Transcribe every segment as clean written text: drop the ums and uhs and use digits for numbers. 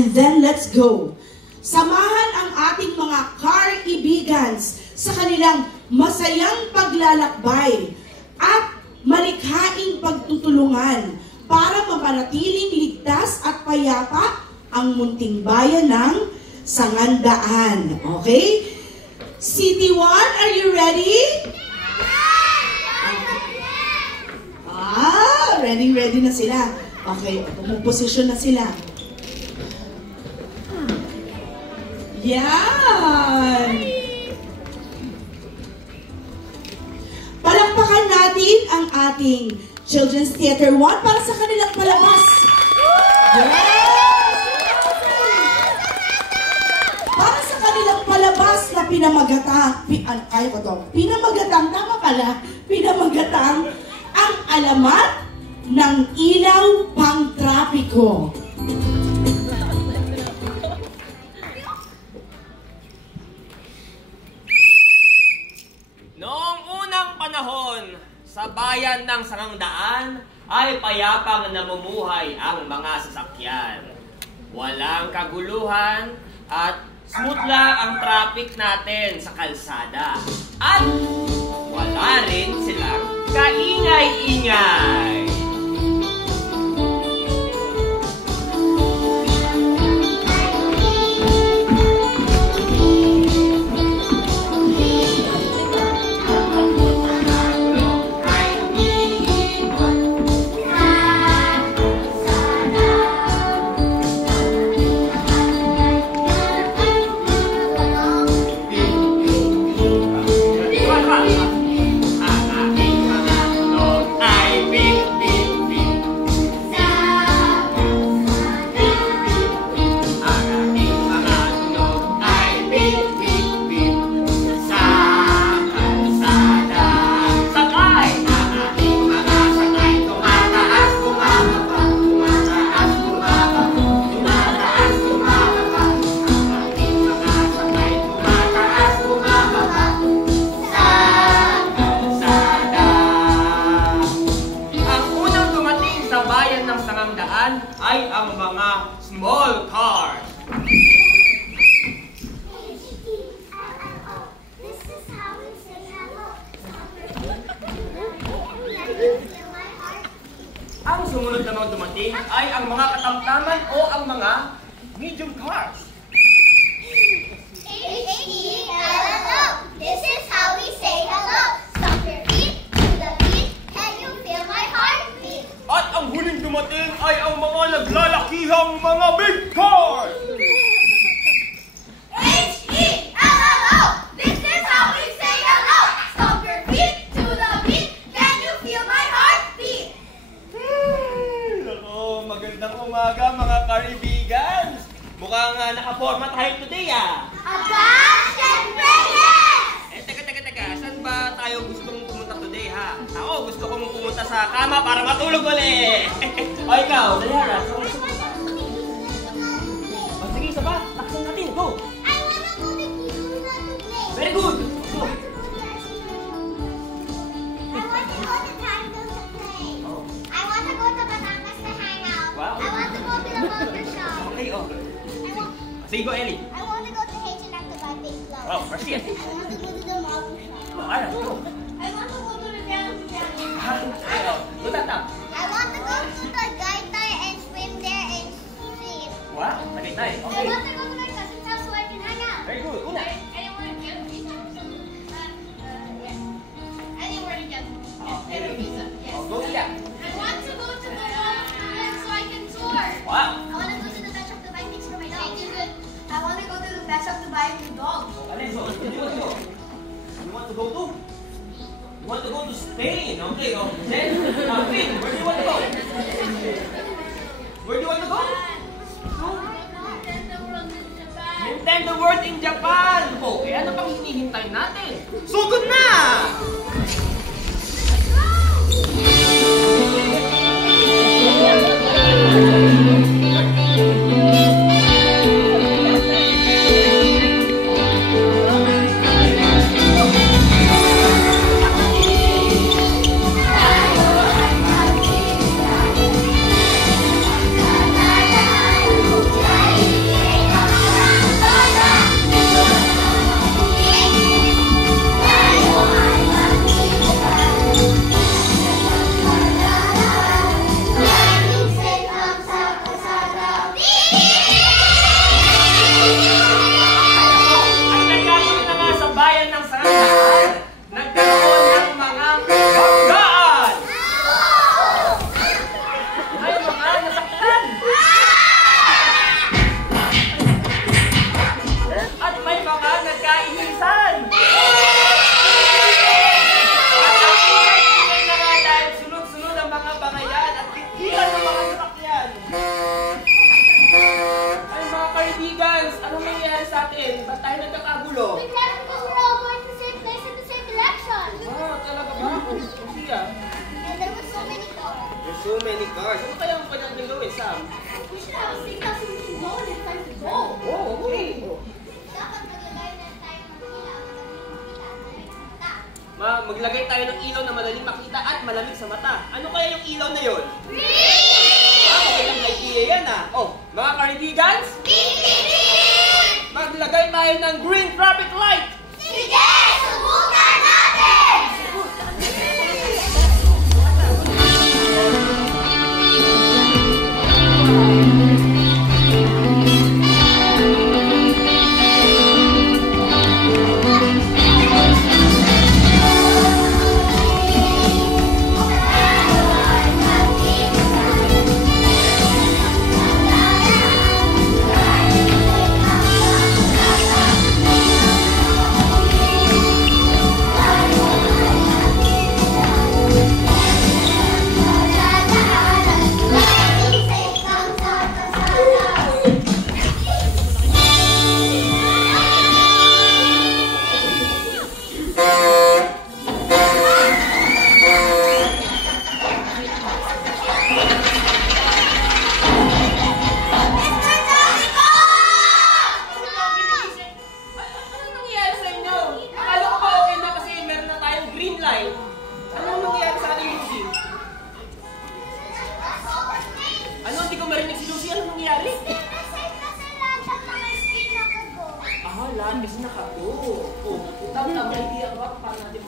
and then let's go. Samahan ang ating mga car-ibigans sa kanilang masayang paglalakbay at malikhaing pagtutulungan para mapanatiling ligtas at payapa ang munting bayan ng Sangandaan. Okay? City 1, are you ready? Ready na sila. Okay, pumuposisyon na sila. Yan! Palakpakan natin ang ating Children's Theater 1 para sa kanilang palabas. Yes! Para sa kanilang palabas na pinamagatang ang alamat ng ilaw pang-trapiko. Noong unang panahon, sa bayan ng Sangandaan ay payapang namumuhay ang mga sasakyan. Walang kaguluhan at smooth lang ang traffic natin sa kalsada. At wala rin silang kaingay-ingay. Ay ang mga small cars. Ang sumunod namang dumating ay ang mga katamtaman o ang mga medium cars. H-E-L-L-O. This is how we say hello. Stomp your feet to the beat. Can you feel my heartbeat? At ang huling dumating ay ang mga naglalakihang mga big cars! H-E-L-L-O! This is how we say hello! Stomp your feet to the beat! Can you feel my heartbeat? Nako, magandang umaga mga kaibigan! Mukhang nakaporma tayo today Aba, syempre yes! Teka, saan ba tayo gustong pumunta today Ako, gusto kong pumunta sa kama para matulog ulit! O ikaw, Dayara, saan gusto mo pumunta? Sige, isa pa, laksan natin, go! I wanna go to Kizuna to play. Very good! Go! I want to go to Tango to play. I want to go to Batangas to hang out. Wow. I want to go to the barber shop. Okay, Sige, go, Ellie. I want to go to H&M to buy big clothes. Wow, Marcia. I want to go to the mall to shop. Alright, go. I want to go to the ground. Go, Tatang. I want to go to the Gaitai and swim there and sleep. Wow, Tagaytay. I Okay. want to go to my cousin's house so I can hang out. Very good. Una. Anywhere to get pizza. Yes. Anywhere to get pizza. Yes. Go, Tia. I want to go to the mall so I can tour. Wow. I want to go to the pet shop to buy things for my dog. I want to go to the pet shop to buy a new dog. Alin, so, you want to go? You want to go to? You want to go to Spain? Okay, then, Finn, where do you want to go? Where do you want to go? Nintendo World in Japan! Okay, ano pang hinihintay natin? Sugod na! Bye. natin? Ba't tayo nagkakagulo? Because we're all going to the same place in the same direction. Ah, talaga ba? Kasi And there were so many cars. there's so many cars. Ano kaya ang pwede natin gawin, Sam? We should have a signal so we can know when it's time to go. Oh, okay. Dapat maglagay na tayo ng ilaw na madaling makita. Maglagay tayo ng ilaw na madaling makita at malamig sa mata. Ano kaya yung ilaw na yon? Green! Magandang idea yan Oh, mga karibigans, maglagay tayo ng green traffic light. Sige! Subukan natin!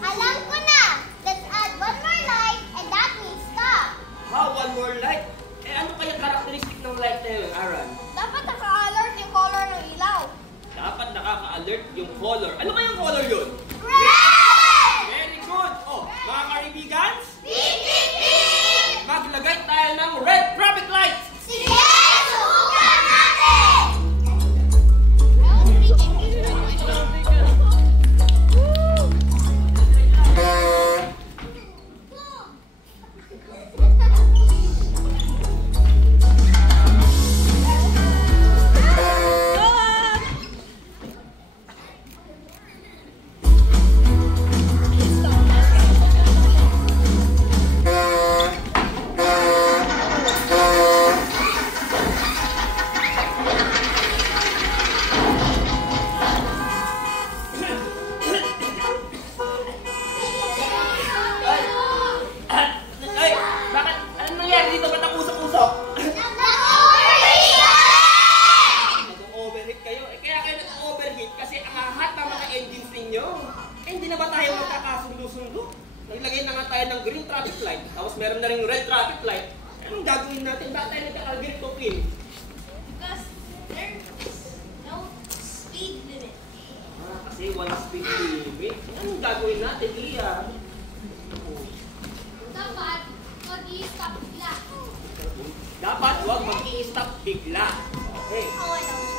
Alam ko na! Let's add one more light and that means stop. One more light? Ano kaya characteristic ng light na yun, Aaron? Dapat naka-alert yung color ng ilaw. Dapat nakaka-alert yung color. Ano kaya yung color yun? Red! Very good! Mga karibigans, Beep, beep, beep! maglagay tayo ng red traffic light! Sige! Subukan natin! Naglagay na nga tayo ng green traffic light, tapos meron na ring red traffic light. Anong gagawin natin? Bakit tayo nagkaka-ganito, Kim? Because there's no speed limit. Kasi walang speed limit. Anong gagawin natin, Iya? Dapat, mag-i-stop bigla. Dapat huwag mag-i-stop bigla. Okay. Oh, I know.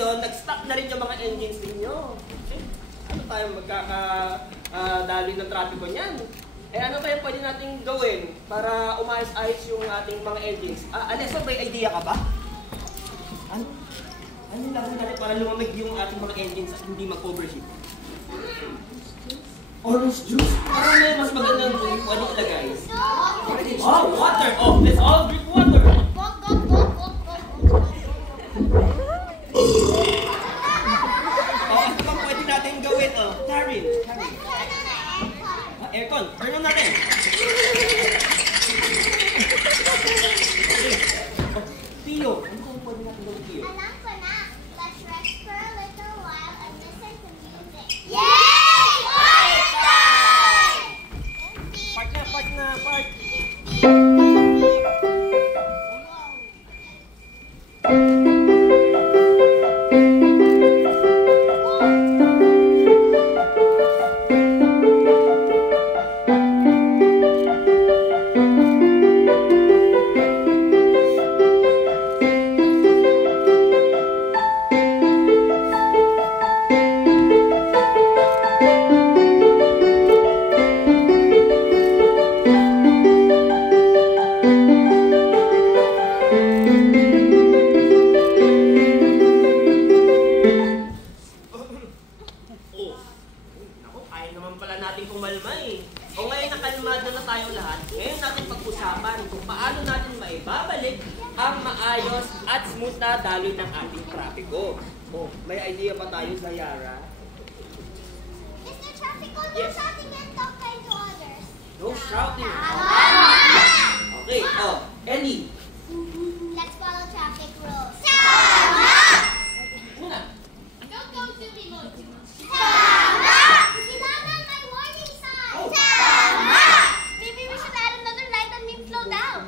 Nag-stop na rin yung mga engines ninyo. Okay? Ano tayo magkakadali ng trapiko niyan? Ano kaya pwede natin gawin para umayos-ayos yung ating mga engines? Alessa, may idea ka ba? Ano? Ano yung gagawin natin para lumamig yung ating mga engines at hindi mag-overheat? Orange juice? Parang may mas magandang drink pwede ilagay. Water! Let's all drink water! Ano bang pwede natin gawin? Karin. Aircon. Turn on natin. Tio. Ano bang pwede natin gawin, Tio? Alam ko na. Let's rest for a little while and listen to music. Yay! Party time! Part na. ang maayos at smooth na daloy ng ating trapiko. Oh, may idea pa tayo sa Yara? Mr. Traffico, no Yes. shouting and talk kind to others. No shouting. Okay, Ellie. Let's follow traffic rules. Una. Don't go too remote. Kailangan my warning sign. Oh. Maybe we should add another light and make slow down.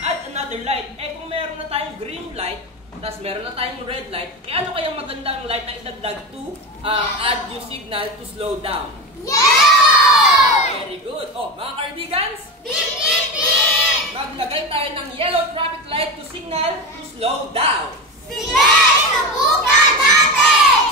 At another light. Kung meron na tayong green light, tapos meron na tayong red light, ano kayang magandang light na idagdag to add yung signal to slow down? Yeah! Very good. Mga kaibigan, Beep, beep, beep! maglagay tayo ng yellow traffic light to signal to slow down. Sige, subukan natin!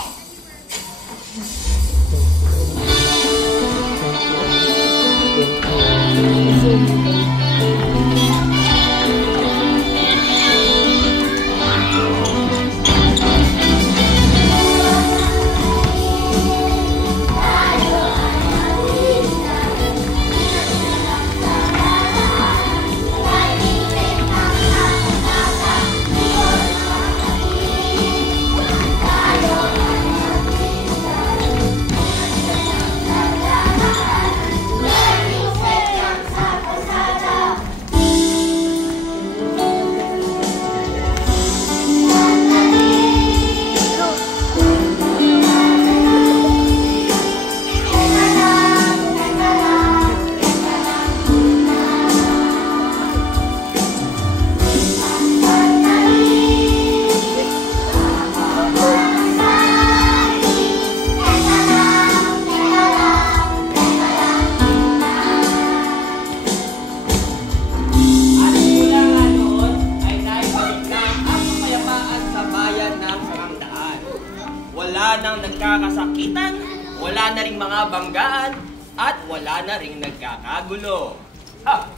Wala nang nagkakasakitan, wala na ring mga banggaan, at wala na ring nagkakagulo.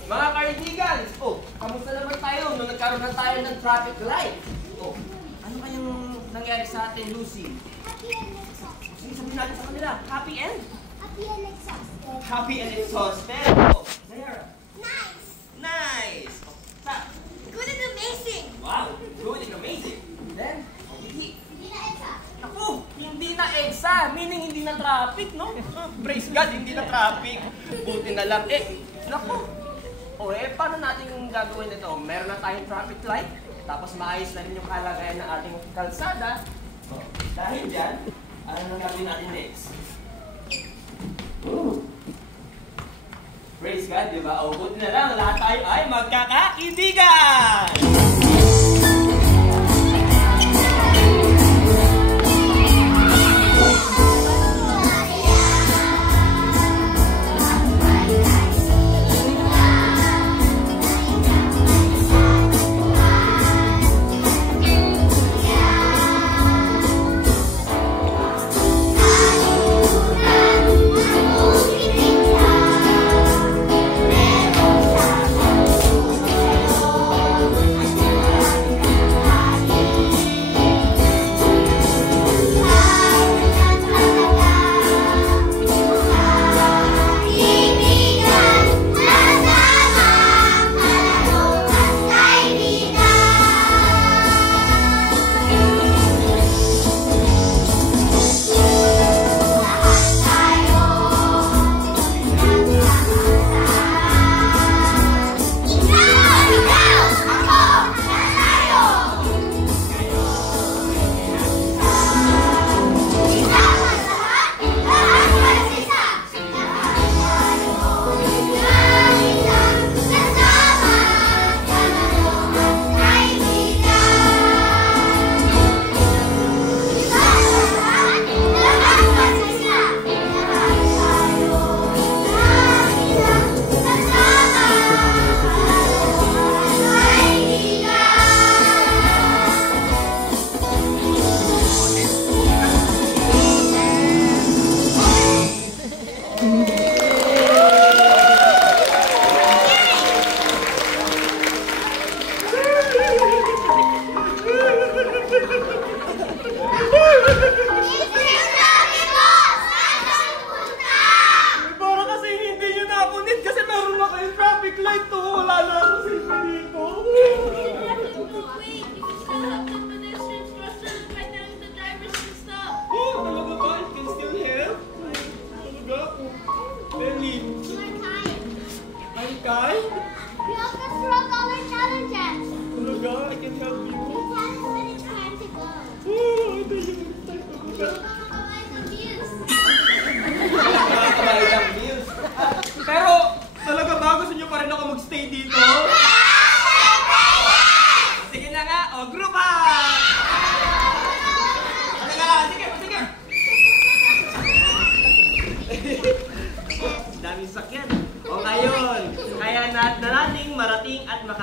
Mga kaibigan, kamusta naman tayo nung nagkaroon na tayo ng traffic light? Ano kayang nangyari sa atin, Lucy? Happy and exhausted. Sige, sabihin natin sa kanila, happy and? Happy and exhausted. Happy and exhausted. Zayara. Nice. Nice. Good and amazing. Wow, good and amazing. Then, Vicky. Hindi na exhausted. Naku, hindi na EDSA, meaning hindi na traffic, no? Praise God, hindi na traffic. Buti na lang. Naku. Paano natin yung gagawin ito? Meron na tayong traffic light, tapos maayos na rin yung kalagayan ng ating kalsada. Dahil dyan, ano na gagawin natin next? Praise God, di ba? Buti na lang, lahat tayo ay magkakaibigan!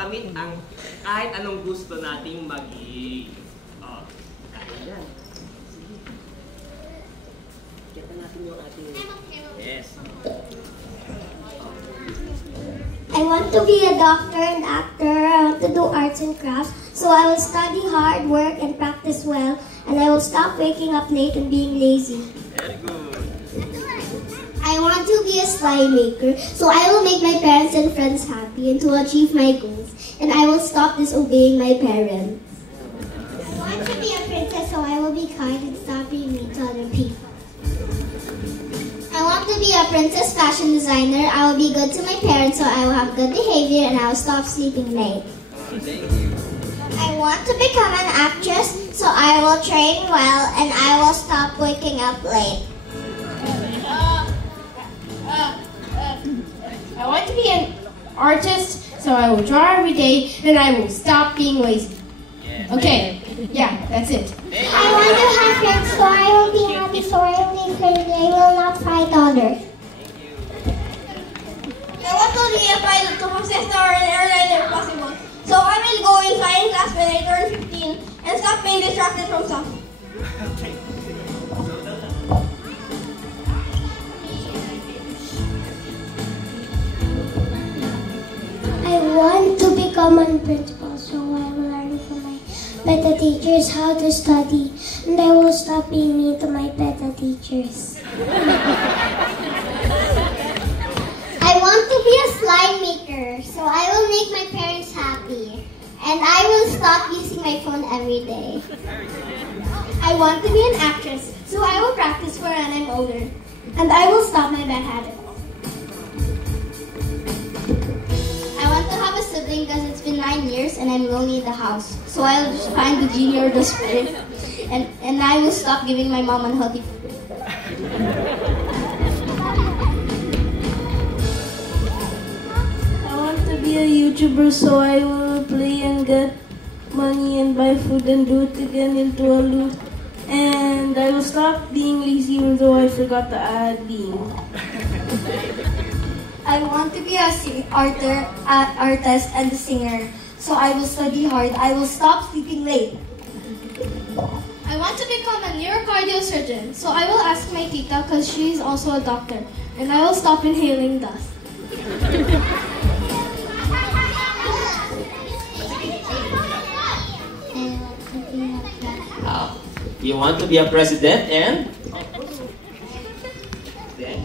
makamit ang kahit anong gusto nating maging. Oh, kaya yan. Kita natin yung ating... Yes. I want to be a doctor and actor. I want to do arts and crafts. So I will study hard, work, and practice well. And I will stop waking up late and being lazy. Very good. I want to be a slime maker. So I will make my parents and friends happy and to achieve my goals. And I will stop disobeying my parents. I want to be a princess. So I will be kind and stop being mean to other people. I want to be a princess fashion designer. I will be good to my parents, so I will have good behavior and I will stop sleeping late. Thank you. I want to become an actress, so I will train well and I will stop waking up late. I want to be an artist, so I will draw every day and I will stop being lazy. Okay, yeah, that's it. I want to have friends, so I will be happy, so I will be friendly. I will not fight others. I want to be a pilot to success or an airline if possible. So I will go in flying class when I turn 15 and stop being distracted from stuff. I want to become a principal, so I will learn from my beta teachers how to study, and I will stop being mean to my beta teachers. I want to be a slime maker, so I will make my parents happy, and I will stop using my phone every day. I want to be an actress, so I will practice for when I'm older. And I will stop my bad habits. I want to have a sibling because it's been 9 years and I'm lonely in the house. So I'll just find the genie or the spirit and I will stop giving my mom unhealthy food. I want to be a YouTuber, so I will play and get money and buy food and do it again into a loop. And I will stop being lazy even though I forgot to add being. I want to be a artist and a singer, so I will study hard. I will stop sleeping late. I want to become a neurocardial surgeon, so I will ask my tita because she is also a doctor, and I will stop inhaling dust. You want to be a president and? Then?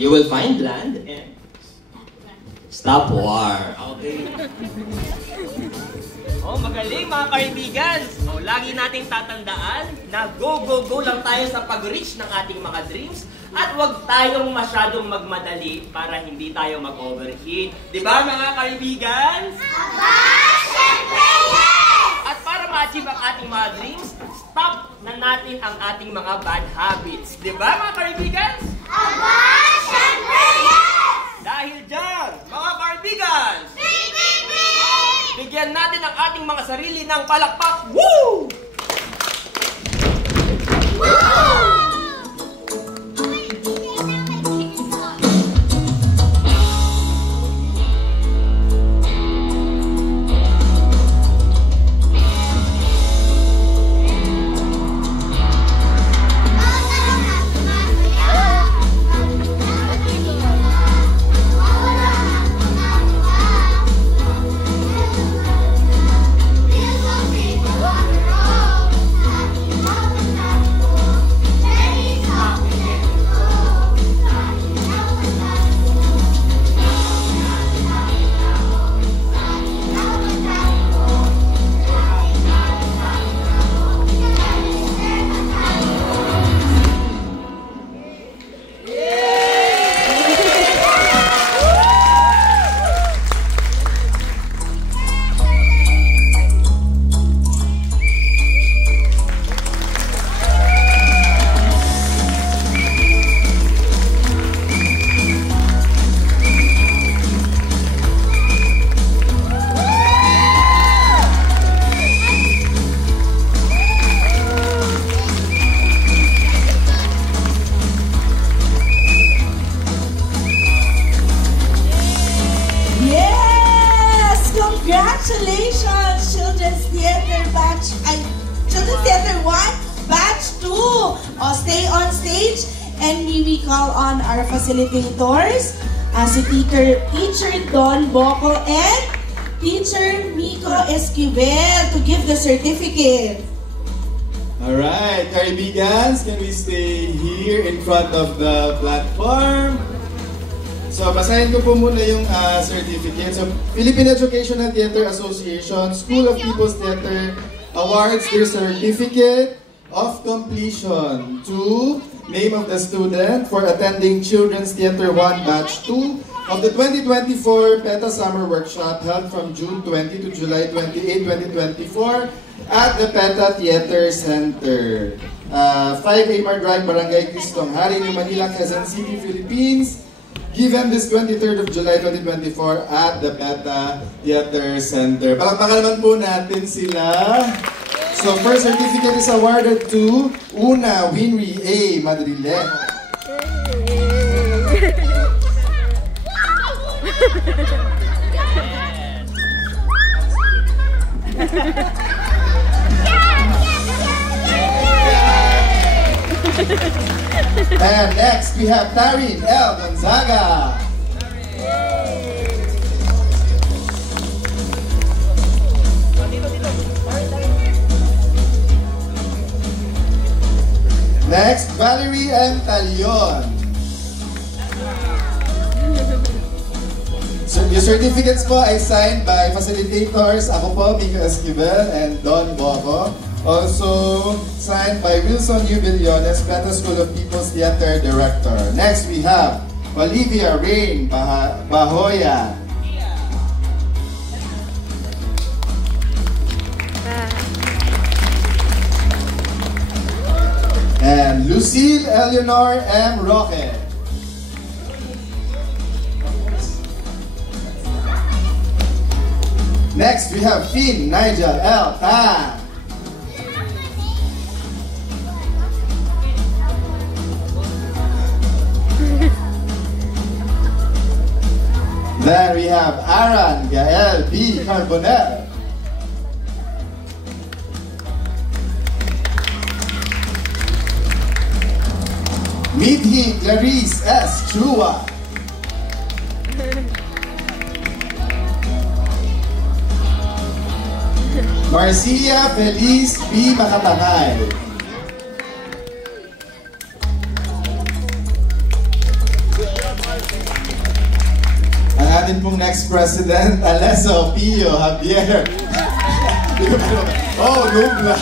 You will find land and stop war. Okay. Oh, magaling mga kaibigan. Oh, lagi nating tatandaan na go, go, go lang tayo sa pag-reach ng ating mga dreams at huwag tayong masyadong magmadali para hindi tayo mag-overheat. Diba mga kaibigan? Aba, syempre yes! At para ma-achieve ang ating mga dreams, stop na natin ang ating mga bad habits. Diba mga kaibigan? Aba, syempre yes! Dahil dyan, mga kaibigan, Bing, bing, bing! bigyan natin ang ating mga sarili ng palakpak. Woo! Woo! stay on stage and we call on our facilitators, si Teacher Don Boco and Teacher Miko Esquivel to give the certificate. Alright, Caribigans, can we stay here in front of the platform? So, basahin ko po muna yung certificate. So, Philippine Educational Theater Association, School of People's Theater awards their certificate of completion to name of the student for attending Children's Theater 1 Batch 2 of the 2024 PETA Summer Workshop held from June 20 to July 28, 2024 at the PETA Theater Center. 5 Aymar Drive, Barangay Cristong Hari, New Manila, Quezon City, Philippines. Given this 23rd of July 2024 at the PETA Theater Center. Palakpakan naman po natin sila. So first certificate is awarded to Una Winry A. Madrile. And next we have Tarin L. Gonzaga. Next, Valerie M. Talion. So, yung certificates po ay signed by facilitators. Ako po, Miko Esquivel and Don Boco. Also signed by Wilson U. Billones, PETA School of People's Theater Director. Next, we have Olivia Rain Bahoya. And Lucille Eleanor M. Roque. Next, we have Finn Nigel L. Tan. Then we have Aran Gael B. Carbonell. Midhi Clarice S. Chua. Marcia Feliz B. Makatangay. Ang atin pong next president, Aleso Pio Javier. Oh, Nubla.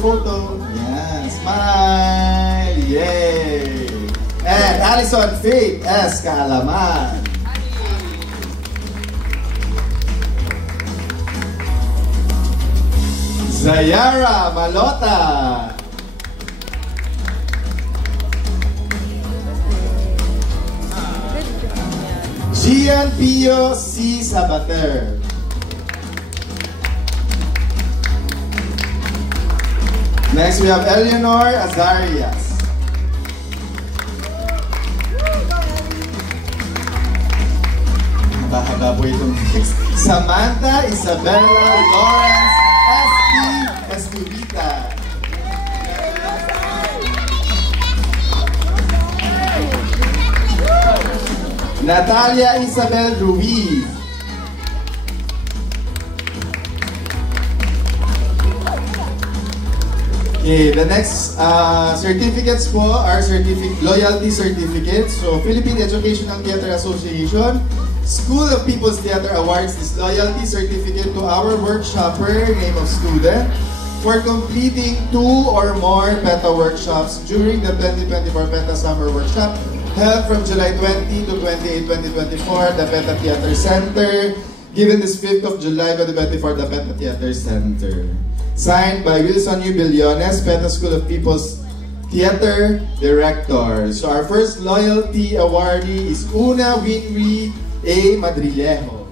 Photo. Yan. Smile. Yay. And Alison Faith S. Kaalaman. Zayara Malota. Gian Pio C. Sabater. Next, we have Eleanor Azarias. Haba-haba po itong next. Samantha Isabella Lawrence S.P. Escubita. Natalia Isabel Ruiz. Okay, the next certificates po are loyalty certificates. So, Philippine Educational Theater Association, School of People's Theater awards this loyalty certificate to our workshopper, name of student, for completing 2 or more PETA workshops during the 2024 PETA Summer Workshop held from July 20 to 28, 2024, the PETA Theater Center, given this 5th of July 2024, the PETA Theater Center. Signed by Wilson U. Billones, PETA School of People's Theater Director. So our first loyalty awardee is Una Winry A. Madrilejo.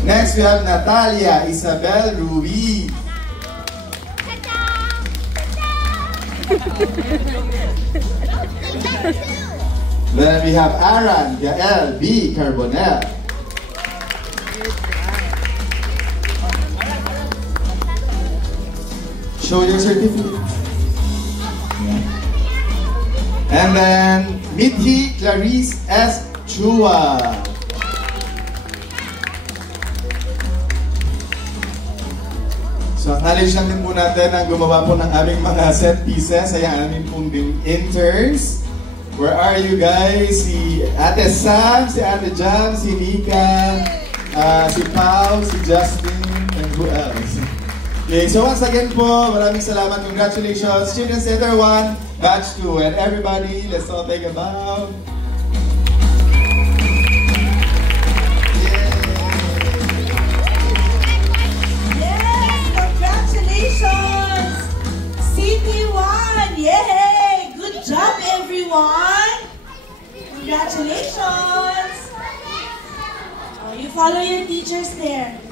Next, we have Natalia Isabel Ruiz. Then we have Aran Gael B. Carbonell. Show your certificate. And then Mithi Clarice S. Chua. So acknowledge lang din po natin ang gumawa po ng aming mga set pieces. Ayan, aming pong interns. Where are you guys? Si Ate Sam, si Ate Jam, si Nika, si Pau, si Justin, and who else? Okay, so once again po, maraming salamat. Congratulations, Student Center 1, Batch 2. And everybody, let's all take a bow. Yes, congratulations! CP1, yay! Good job, everyone! Congratulations! Oh, you follow your teachers there.